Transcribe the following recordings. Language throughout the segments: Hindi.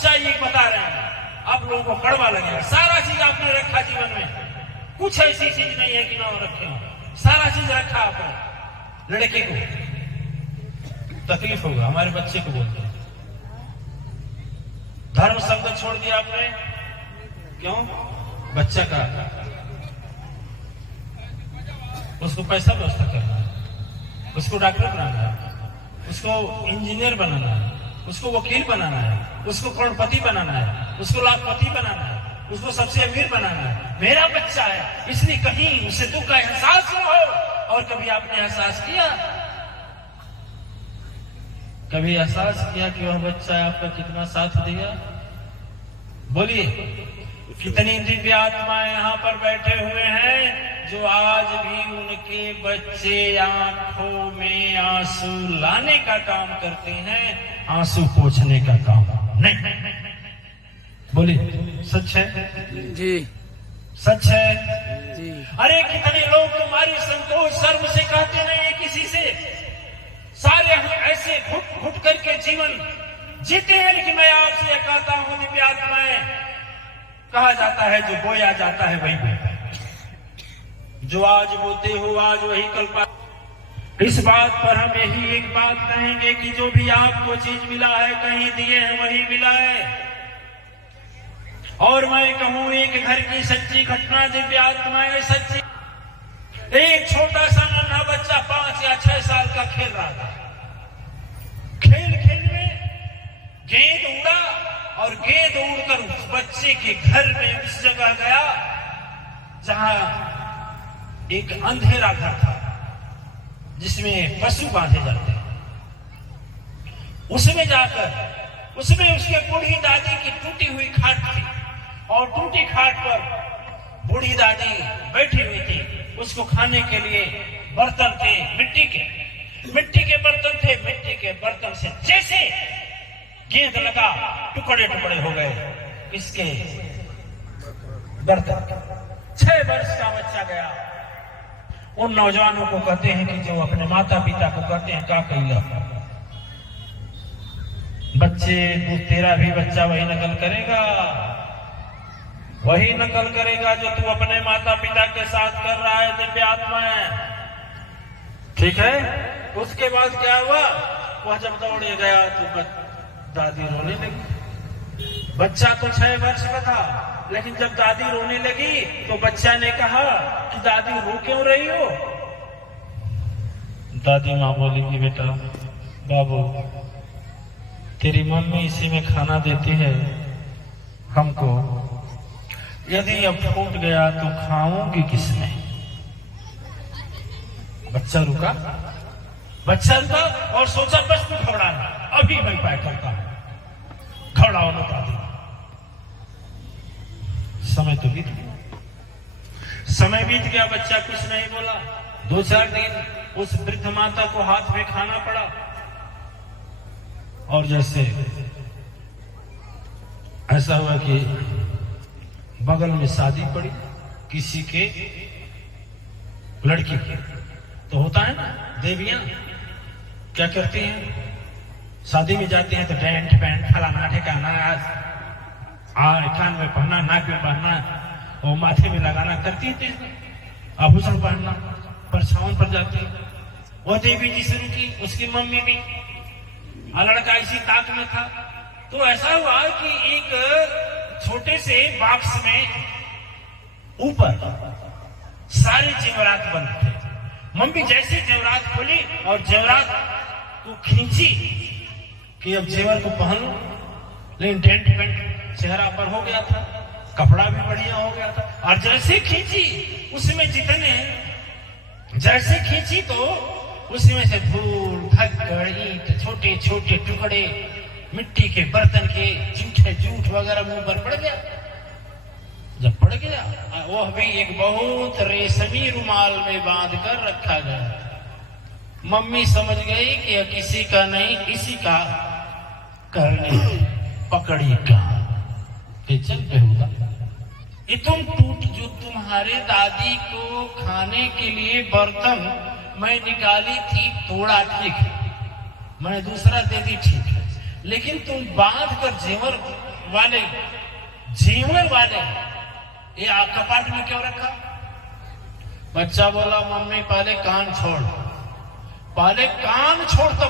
सच्चाई बता रहे हैं। आप लोगों को कड़वा लगेगा। सारा चीज आपने रखा जीवन में, कुछ ऐसी चीज नहीं है कि ना रखे हो, सारा चीज रखा आपने। लड़के को तकलीफ होगा, हमारे बच्चे को बोलते हैं धर्म शब्द छोड़ दिया आपने, क्यों? बच्चा का उसको पैसा व्यवस्था करना है, उसको डॉक्टर बनाना है, उसको इंजीनियर बनाना है, उसको वकील बनाना है, उसको करोड़पति बनाना है, उसको लाखपति बनाना है, उसको सबसे अमीर बनाना है। मेरा बच्चा है, इसलिए कहीं उसे दुख का एहसास न हो। और कभी आपने एहसास किया, कभी एहसास किया कि वह बच्चा आपका कितना साथ दिया? बोलिए, कितनी दिव्य आत्माएं यहाँ पर बैठे हुए हैं जो आज भी उनके बच्चे आंखों में आंसू लाने का काम करते हैं, आंसू पोंछने का काम नहीं। बोलिए, सच है जी, सच है जी। अरे कितने लोग तुम्हारी संतोष शर्म से कहते नहीं है किसी से, सारे हम ऐसे घुट घुट करके जीवन जीते हैं। लेकिन मैं आपसे कहता हूं दिव्य आत्माएं, कहा जाता है जो बोया जाता है वही बोया, जो आज बोते हो आज वही कल पा। इस बात पर हम यही एक बात कहेंगे कि जो भी आपको चीज मिला है, कहीं दिए हैं वही मिला है। और मैं कहूं एक घर की सच्ची घटना दिव्य आत्माएं सच्ची। एक छोटा सा नन्हा बच्चा 5 या 6 साल का खेल रहा था। खेल खेल में गेंद उड़ा और गेंद उड़कर उस बच्चे के घर में उस जगह गया जहां एक अंधेरा घर था जिसमें पशु बांधे जाते हैं। उसमें जाकर उसमें उसके बूढ़ी दादी की टूटी हुई खाट थी और टूटी खाट पर बूढ़ी दादी बैठी हुई थी। उसको खाने के लिए बर्तन थे, मिट्टी के बर्तन थे। मिट्टी के बर्तन से जैसे गेंद लगा, टुकड़े टुकड़े हो गए इसके बर्तन। 6 वर्ष का बच्चा गया। उन नौजवानों को कहते हैं कि जो अपने माता पिता को कहते हैं का कैला बच्चे, तेरा भी बच्चा वही नकल करेगा, वही नकल करेगा जो तू अपने माता पिता के साथ कर रहा है दिव्य आत्माएं। ठीक है। उसके बाद क्या हुआ, वह जब दौड़े गया तो दादी रोने लगी। बच्चा तो 6 वर्ष का था, लेकिन जब दादी रोने लगी तो बच्चा ने कहा कि दादी रो क्यों रही हो? दादी माँ बोली कि बेटा बाबू, तेरी मम्मी इसी में खाना देती है हमको, यदि अब फूट गया तो खाऊंगी किसने? बच्चा रुका और सोचा बस तू घबराना, अभी मैं उपाय करता हूं। घबराओ मत दादी। समय तो बीत गया, बच्चा कुछ नहीं बोला। 2-4 दिन उस वृद्ध माता को हाथ में खाना पड़ा और जैसे ऐसा हुआ कि बगल में शादी पड़ी किसी के लड़की की। तो होता है ना, देवियां क्या करती हैं, शादी में जाती हैं तो टेंट पैंट फलाना ठिकाना, कान में पहनना, नाक में पहनना और माथे में लगाना करती थी, आभूषण पहनना, परछावन पर जाती है। वह देवी जी से रुकी, उसकी मम्मी भी, लड़का इसी ताक में था। तो ऐसा हुआ कि एक छोटे से बॉक्स में ऊपर सारे जेवरात बंद थे। मम्मी जैसे जेवरात खोली और जेवरात को खींची कि अब जेवर को पहन लो, लेकिन टेंट पेंट चेहरा पर हो गया था, कपड़ा भी बढ़िया हो गया था। और जैसे खींची उसमें जैसे खींची तो उसमें से धूल धक्कड़ ईंट छोटे छोटे टुकड़े मिट्टी के बर्तन के जूठ वगैरह मुंह पर पड़ गया। जब पड़ गया वह भी एक बहुत रेशमी रुमाल में बांध कर रखा गया। मम्मी समझ गई कि यह किसी का नहीं किसी का करने पकड़ी का चल होगा। ये तुम जो तुम्हारे दादी को खाने के लिए बर्तन मैं निकाली थी तोड़ा ठीक है, मैंने दूसरा दे दी ठीक है, लेकिन तुम बांध कर जेवर वाले जीवन वाले ये कपाट में क्यों रखा? बच्चा बोला मम्मी पहले कान छोड़, पहले कान छोड़ तो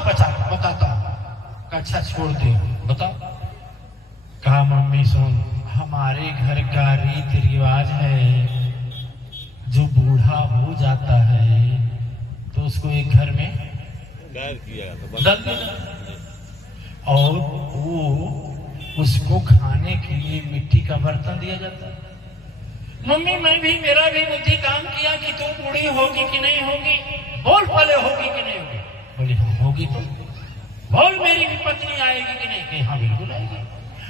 बताता। अच्छा छोड़ दे, बताओ। कहा मम्मी सुन, हमारे घर का रीति रिवाज है, जो बूढ़ा हो जाता है तो उसको एक घर में डाल देना और वो उसको खाने के लिए मिट्टी का बर्तन दिया जाता है। मम्मी मेरा भी बुद्धि काम किया कि तू बूढ़ी होगी कि नहीं होगी, बोल पहले होगी कि नहीं होगी। बोली हाँ होगी। तो बोल मेरी भी पत्नी आएगी कि नहीं? कि हाँ बिल्कुल आएगी।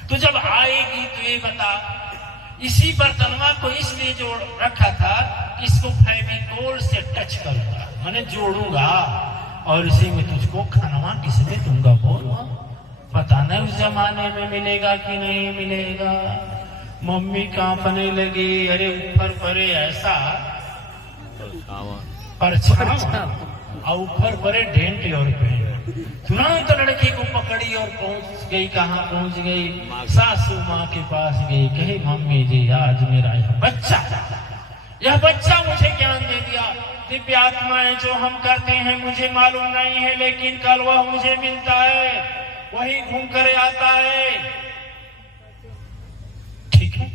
तो जब आएगी तो ये बता, इसी बर्तनवा को इसलिए जोड़ रखा था कि इसको फेविकोल से टच करूंगा, मैंने जोड़ूंगा और इसी में तुझको खाना किसमें दूंगा। बोल पता नहीं उस जमाने में मिलेगा कि नहीं मिलेगा। मम्मी कांपने लगी, अरे ऊपर परे ऐसा परछावा और ऊपर परे ढेंटे और पेड़। तुरंत लड़की को पकड़ी और पहुंच गई। कहाँ पहुंच गई? सासू माँ के पास गई। कही मम्मी जी आज मेरा यह बच्चा मुझे ज्ञान दे दिया। दिव्य आत्माएं जो हम करते हैं मुझे मालूम नहीं है, लेकिन कल वह मुझे मिलता है, वही घूम कर आता है। ठीक है,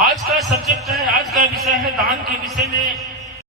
आज का सब्जेक्ट है, आज का विषय है दान के विषय में।